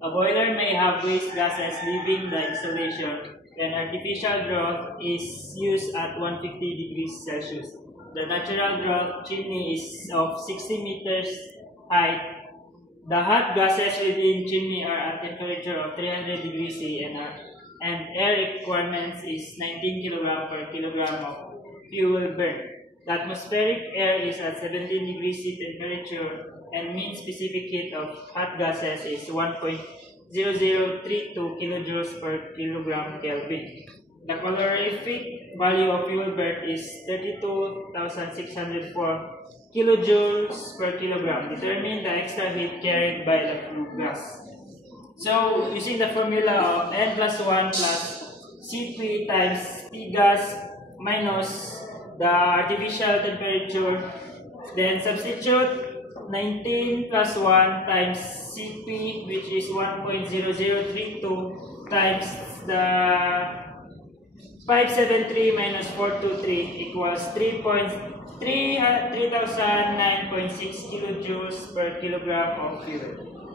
A boiler may have waste gases leaving the installation when artificial growth is used at 150 degrees Celsius. The natural growth chimney is of 60 meters height. The hot gases within chimney are at temperature of 300 degrees C and air requirements is 19 kg per kilogram of fuel burned. The atmospheric air is at 17 degrees C temperature and mean specific heat of hot gases is 1.0032 kilojoules per kilogram Kelvin. The calorific value of fuel burnt is 32,604 kilojoules per kilogram. Determine the extra heat carried by the flue gas. So, using the formula of N plus 1 plus Cp times P gas minus the artificial temperature, then substitute 19 plus 1 times Cp, which is 1.0032 times the 573 minus 423 equals 3009.6 kilojoules per kilogram of fuel.